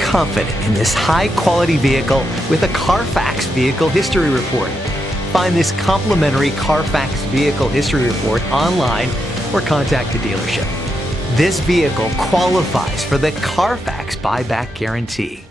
confident in this high-quality vehicle with a CARFAX Vehicle History Report. Find this complimentary CARFAX Vehicle History Report online or contact the dealership. This vehicle qualifies for the CARFAX Buyback Guarantee.